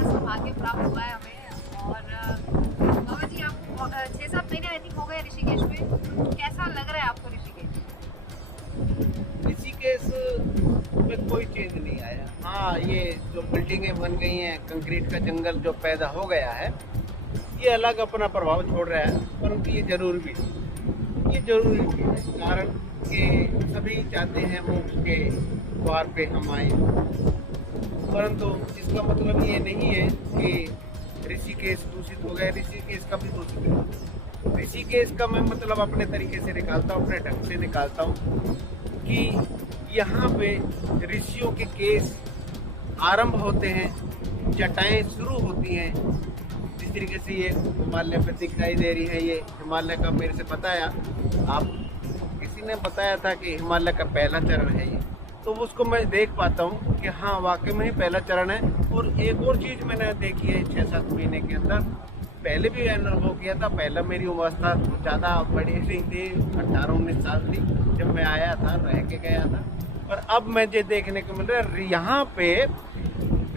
इतना सौभाग्य प्राप्त हुआ है हमें। और बाबा जी आपको 6-7 महीने आई थिंक हो गए ऋषिकेश में, कैसा लग रहा है आपको ऋषिकेश? ऋषिकेश में कोई चेंज नहीं आया। हाँ, ये जो बिल्डिंगें बन गई हैं, कंक्रीट का जंगल जो पैदा हो गया है, ये अलग अपना प्रभाव छोड़ रहा है, परंतु ये जरूरी भी है। कारण कि सभी चाहते हैं मोक्ष के द्वार पे हम आए, परंतु इसका मतलब ये नहीं है कि ऋषिकेश दूषित हो गया। ऋषिकेश का भी दूषित है। ऋषिकेश का मैं मतलब अपने तरीके से निकालता हूँ, अपने ढंग से निकालता हूँ कि यहाँ पे ऋषियों के केस आरंभ होते हैं, जटाएं शुरू होती हैं। जिस तरीके से ये हिमालय पे दिखाई दे रही है, ये हिमालय का मेरे से बताया, आप किसी ने बताया था कि हिमालय का पहला चरण है ये, तो उसको मैं देख पाता हूँ कि हाँ वाकई में ही पहला चरण है। और एक और चीज़ मैंने देखी है 6-7 महीने के अंदर, पहले भी अनुभव किया था। पहले मेरी अवस्था ज़्यादा बड़ी नहीं थी, 18-19 साल थी जब मैं आया था, रह के गया था। पर अब मुझे देखने को मिल रहा है यहाँ पे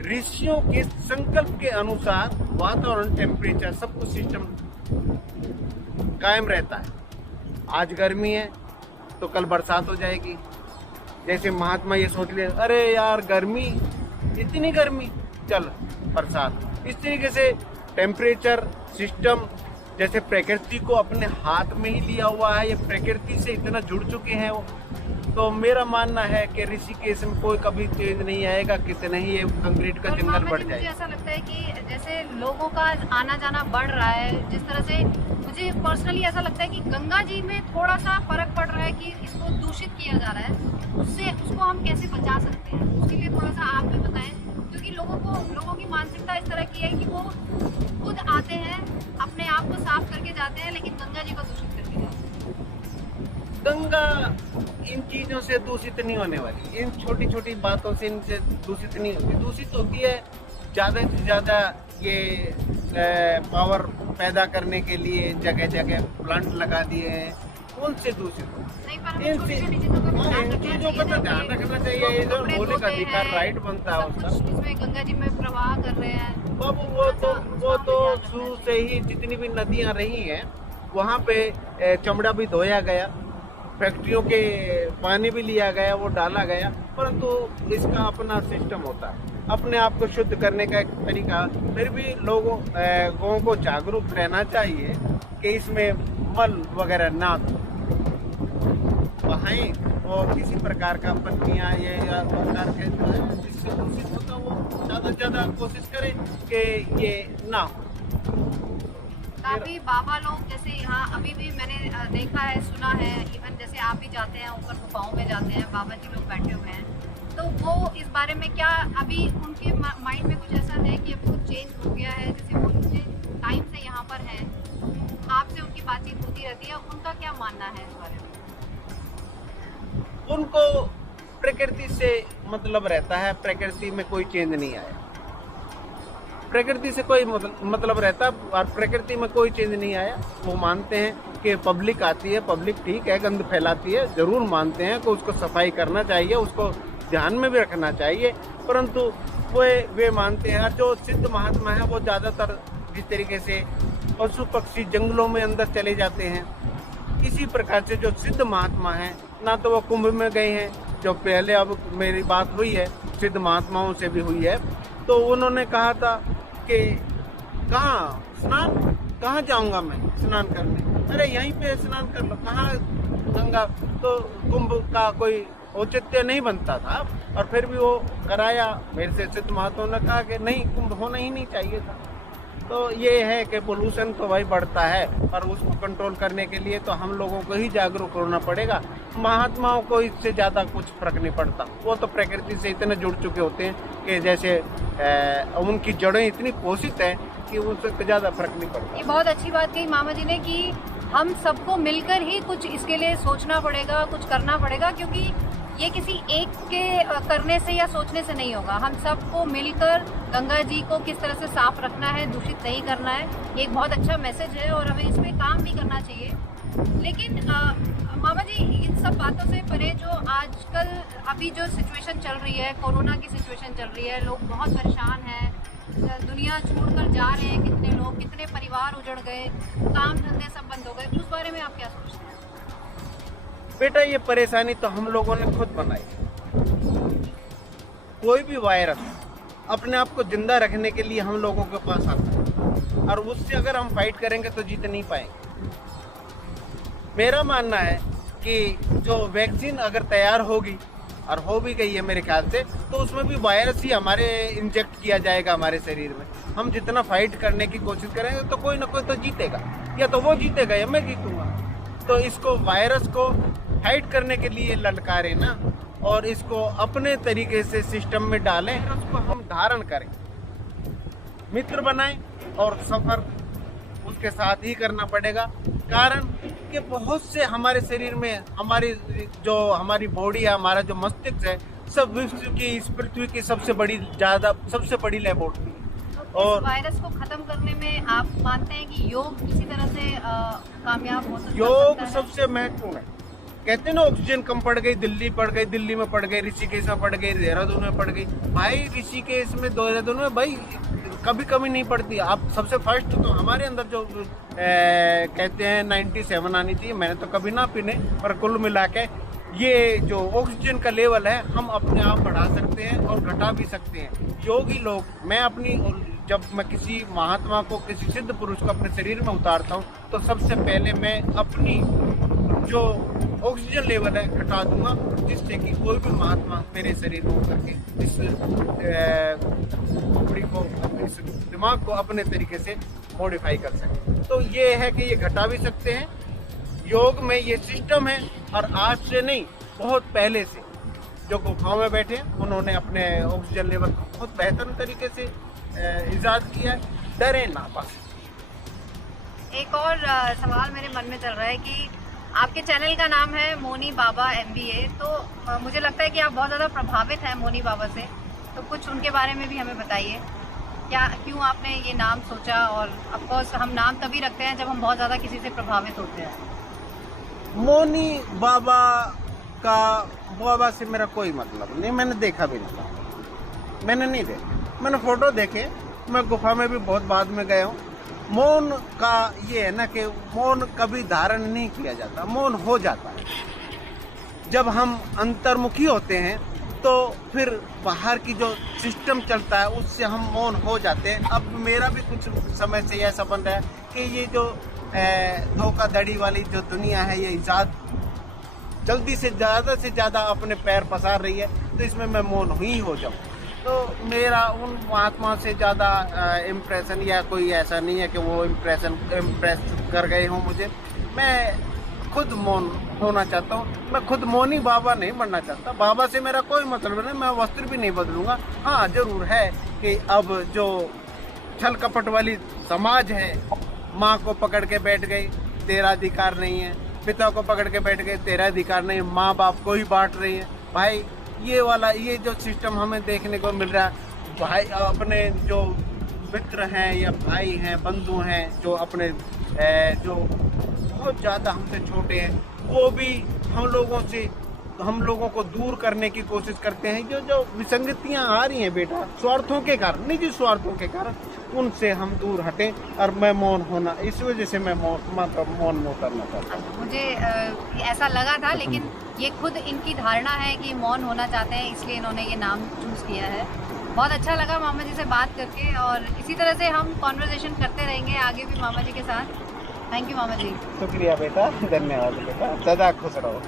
ऋषियों के संकल्प के अनुसार वातावरण, टेम्परेचर, सब कुछ सिस्टम कायम रहता है। आज गर्मी है तो कल बरसात हो जाएगी। जैसे महात्मा ये सोच ले, अरे यार गर्मी, इतनी गर्मी, चल बरसात। इस तरीके से टेम्परेचर सिस्टम जैसे प्रकृति को अपने हाथ में ही लिया हुआ है, ये प्रकृति से इतना जुड़ चुके हैं वो। तो मेरा मानना है कि ऋषिकेश में कोई कभी चेंज नहीं आएगा, कितने ही ये कंक्रीट का जंगल बढ़ जाएगा। मुझे ऐसा लगता है कि जैसे लोगों का आना जाना बढ़ रहा है, जिस तरह से मुझे पर्सनली ऐसा लगता है कि गंगा जी में थोड़ा सा फर्क पड़ रहा है कि इसको दूषित किया जा रहा है। उसको हम कैसे बचा सकते हैं, उसके लिए थोड़ा सा आप भी बताएं, क्योंकि लोगों की मानसिकता इस तरह की है कि वो खुद आते हैं, अपने आप को साफ करके जाते हैं, लेकिन गंगा जी को दूषित करके जाते हैं। गंगा इन चीजों से दूषित नहीं होने वाली, इन छोटी छोटी बातों से इनसे दूषित नहीं होती। दूषित होती है ज़्यादा से ज़्यादा ये पावर पैदा करने के लिए जगह जगह प्लांट लगा दिए हैं, उनसे दूषित होती है। इन चीज़ों का तो ध्यान रखना चाहिए। ये जो बोलने का अधिकार, राइट बनता है उसका। इसमें गंगा जी में प्रवाह कर रहे हैं। अब वो तो शुरू से ही जितनी भी नदियाँ रही हैं वहाँ पे चमड़ा भी धोया गया, फैक्ट्रियों के पानी भी लिया गया, वो डाला गया, परंतु इसका अपना सिस्टम होता है, अपने आप को शुद्ध करने का एक तरीका। फिर भी लोगों को जागरूक रहना चाहिए कि इसमें मल वगैरह ना बहाएं और किसी प्रकार का पत्नियाँ ये या प्रकार के जिससे दूषित होता वो ज़्यादा से ज़्यादा कोशिश करें कि ये ना हो। काफी बाबा लोग जैसे यहाँ अभी भी मैंने देखा है, सुना है, इवन जैसे आप भी जाते हैं ऊपर गुफाओं में जाते हैं, बाबा जी लोग बैठे हुए हैं, तो वो इस बारे में क्या अभी उनके माइंड में कुछ ऐसा है कि अब कुछ चेंज हो गया है? जैसे वो मुझे टाइम से यहाँ पर है, आपसे उनकी बातचीत होती रहती है, उनका क्या मानना है इस बारे में? उनको प्रकृति से मतलब रहता है, प्रकृति में कोई चेंज नहीं आया। प्रकृति से कोई मतलब रहता है और प्रकृति में कोई चेंज नहीं आया। वो मानते हैं कि पब्लिक आती है, पब्लिक ठीक है, गंद फैलाती है, जरूर मानते हैं कि उसको सफाई करना चाहिए, उसको ध्यान में भी रखना चाहिए, परंतु वे मानते हैं। और जो सिद्ध महात्मा है वो ज़्यादातर जिस तरीके से पशु पक्षी जंगलों में अंदर चले जाते हैं, इसी प्रकार से जो सिद्ध महात्मा हैं, ना तो वो कुंभ में गए हैं, जो पहले अब मेरी बात हुई है सिद्ध महात्माओं से भी हुई है, तो उन्होंने कहा था कि कहाँ जाऊंगा मैं स्नान करने, अरे यहीं पे स्नान कर लो, कहाँ गंगा। तो कुंभ का कोई औचित्य नहीं बनता था, और फिर भी वो कराया। मेरे से सिद्ध महात्माओं ने कहा कि नहीं, कुंभ होना ही नहीं चाहिए था। तो ये है कि पोल्यूशन तो भाई बढ़ता है, पर उसको कंट्रोल करने के लिए तो हम लोगों को ही जागरूक होना पड़ेगा। महात्माओं को इससे ज़्यादा कुछ फर्क नहीं पड़ता, वो तो प्रकृति से इतने जुड़ चुके होते हैं कि जैसे उनकी जड़ें इतनी पोषित हैं कि उससे ज़्यादा फर्क नहीं पड़ता। ये बहुत अच्छी बात कही मामा जी ने कि हम सबको मिलकर ही कुछ इसके लिए सोचना पड़ेगा, कुछ करना पड़ेगा, क्योंकि ये किसी एक के करने से या सोचने से नहीं होगा। हम सबको मिलकर गंगा जी को किस तरह से साफ रखना है, दूषित नहीं करना है, ये एक बहुत अच्छा मैसेज है और हमें इस पे काम भी करना चाहिए। लेकिन मामा जी, इन सब बातों से परे जो आजकल अभी जो सिचुएशन चल रही है, कोरोना की सिचुएशन चल रही है, लोग बहुत परेशान हैं, दुनिया दुनिया छोड़कर जा रहे हैं कितने लोग, कितने परिवार उजड़ गए, काम धंधे सब बंद हो गए, उस बारे में आप क्या सोचते हैं? बेटा ये परेशानी तो हम लोगों ने खुद बनाई। कोई भी वायरस अपने आप को जिंदा रखने के लिए हम लोगों के पास आता है, और उससे अगर हम फाइट करेंगे तो जीत नहीं पाएंगे। मेरा मानना है कि जो वैक्सीन अगर तैयार होगी, और हो भी गई है मेरे ख्याल से, तो उसमें भी वायरस ही हमारे इंजेक्ट किया जाएगा हमारे शरीर में। हम जितना फाइट करने की कोशिश करेंगे तो कोई ना कोई तो जीतेगा, या तो वो जीतेगा या मैं जीतूंगा। तो इसको वायरस को फाइट करने के लिए ललकारें ना, और इसको अपने तरीके से सिस्टम में डालें, उसको हम धारण करें, मित्र बनाएं, और सफर उसके साथ ही करना पड़ेगा। कारण कि बहुत से हमारे शरीर में हमारी बॉडी है, हमारा जो मस्तिष्क है, सब विश्व की, इस पृथ्वी की सबसे बड़ी लेबोरेटरी है। और वायरस को खत्म करने में आप मानते हैं कि योग किसी तरह से कामयाब हो सकता है? योग सबसे महत्वपूर्ण है। कहते हैं ना, ऑक्सीजन कम पड़ गई, दिल्ली में पड़ गई, ऋषिकेश में पड़ गई, देहरादून में पड़ गई। भाई ऋषिकेश में, देहरादून में भाई कभी कमी नहीं पड़ती। आप सबसे फर्स्ट तो हमारे अंदर जो कहते हैं 97 आनी चाहिए, मैंने तो कभी ना पीने, पर कुल मिला के ये जो ऑक्सीजन का लेवल है हम अपने आप बढ़ा सकते हैं और घटा भी सकते हैं। योगी लोग, जब मैं किसी महात्मा को, किसी सिद्ध पुरुष को अपने शरीर में उतारता हूँ, तो सबसे पहले मैं अपनी जो ऑक्सीजन लेवल है घटा दूंगा, जिससे कि कोई भी महात्मा मेरे शरीर में करके इस बॉडी को, इस दिमाग को अपने तरीके से मॉडिफाई कर सके। तो ये है कि ये घटा भी सकते हैं। योग में ये सिस्टम है, और आज से नहीं, बहुत पहले से जो गुफाओं में बैठे हैं उन्होंने अपने ऑक्सीजन लेवल को बहुत बेहतर तरीके से इजाद किया। डरे ना बस। एक और सवाल मेरे मन में चल रहा है कि आपके चैनल का नाम है मोनी बाबा MBA, तो मुझे लगता है कि आप बहुत ज़्यादा प्रभावित हैं मोनी बाबा से, तो कुछ उनके बारे में भी हमें बताइए। क्यों आपने ये नाम सोचा? और ऑफ कोर्स हम नाम तभी रखते हैं जब हम बहुत ज़्यादा किसी से प्रभावित होते हैं। मोनी बाबा से मेरा कोई मतलब नहीं, मैंने देखा भी नहीं, मैंने फोटो देखे, मैं गुफा में भी बहुत बाद में गया हूँ। मौन का ये है ना कि मौन कभी धारण नहीं किया जाता, मौन हो जाता है। जब हम अंतर्मुखी होते हैं तो फिर बाहर की जो सिस्टम चलता है उससे हम मौन हो जाते हैं। अब मेरा भी कुछ समय से ऐसा बन रहा है कि ये जो धोखाधड़ी वाली जो दुनिया है, ये इजाद जल्दी से ज़्यादा अपने पैर पसार रही है, तो इसमें मैं मौन ही हो जाऊँ। तो मेरा उन महात्मा से ज़्यादा इम्प्रेशन या कोई ऐसा नहीं है कि वो इम्प्रेस कर गए हों मुझे। मैं खुद मौन होना चाहता हूँ, मैं खुद मौनी बाबा नहीं बनना चाहता। बाबा से मेरा कोई मतलब नहीं, मैं वस्त्र भी नहीं बदलूंगा। हाँ, जरूर है कि अब जो छल कपट वाली समाज है, माँ को पकड़ के बैठ गई, तेरा अधिकार नहीं है, पिता को पकड़ के बैठ गए, तेरा अधिकार नहीं है, माँ बाप को ही बांट रही है। भाई ये जो सिस्टम हमें देखने को मिल रहा है, भाई अपने जो मित्र हैं या भाई हैं, बंधु हैं, जो अपने जो बहुत ज़्यादा हमसे छोटे हैं, वो भी हम लोगों को दूर करने की कोशिश करते हैं। जो विसंगतियां आ रही हैं बेटा, स्वार्थों के कारण, निजी स्वार्थों के कारण, उनसे हम दूर हटें। और मैं मौन होना, इस वजह से मैं मौन करना चाहता हूँ। मुझे ऐसा लगा था, लेकिन ये खुद इनकी धारणा है कि मौन होना चाहते हैं, इसलिए इन्होंने ये नाम चूज़ किया है। बहुत अच्छा लगा मामा जी से बात करके, और इसी तरह से हम कॉन्वर्सेशन करते रहेंगे आगे भी मामा जी के साथ। थैंक यू मामा जी। शुक्रिया बेटा, धन्यवाद बेटा, सदा खुश रहो।